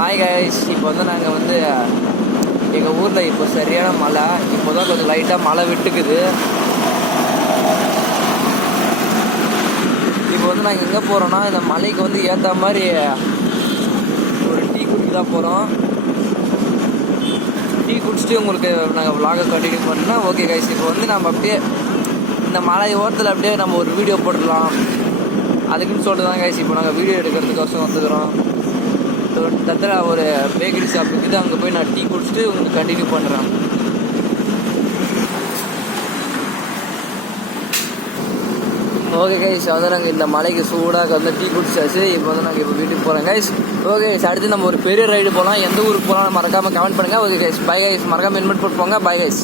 Hi guys, இப்போ வந்து நாங்கள் வந்து எங்கள் ஊரில் இப்போ சரியான மழை. இப்போ தான் கொஞ்சம் லைட்டாக மழை விட்டுக்குது. இப்போ வந்து நாங்கள் எங்கே போகிறோன்னா, இந்த மலைக்கு வந்து ஏற்ற மாதிரி ஒரு டீ குடிக்க தான் போகிறோம். டீ குடிச்சிட்டு உங்களுக்கு நாங்கள் விலாகை கண்டினியூ பண்ணோம். ஓகே கைஸ், இப்போ வந்து நம்ம அப்படியே இந்த மலை ஓரத்தில் அப்படியே நம்ம ஒரு வீடியோ போட்டுடலாம் அதுக்குன்னு சொல்லிட்டு தான் கைஸ் இப்போ நாங்கள் வீடியோ எடுக்கிறதுக்கோசம் வந்துக்கிறோம். தத்திர ஒரு பேக்கரி ஷாப் இருக்குது, அங்கே போய் நான் டீ குடிச்சிட்டு உங்களுக்கு கண்டினியூ பண்ணுறேன். ஓகே கைஸ், வந்து நாங்கள் இந்த மலைக்கு சூடாக வந்து டீ குடிச்சாச்சு. இப்போ வந்து நாங்கள் இப்போ வீட்டுக்கு போகிறோம் கைஸ். ஓகே கைஸ், அடுத்து நம்ம ஒரு பெரிய ரைடு போகலாம். எந்த ஊருக்கு போகலாம் மறக்காமல் கமெண்ட் பண்ணுங்கள். ஓகே கைஸ், பை கைஸ், மறக்காமல் இன்வைட் போட்டு போங்க. Bye guys.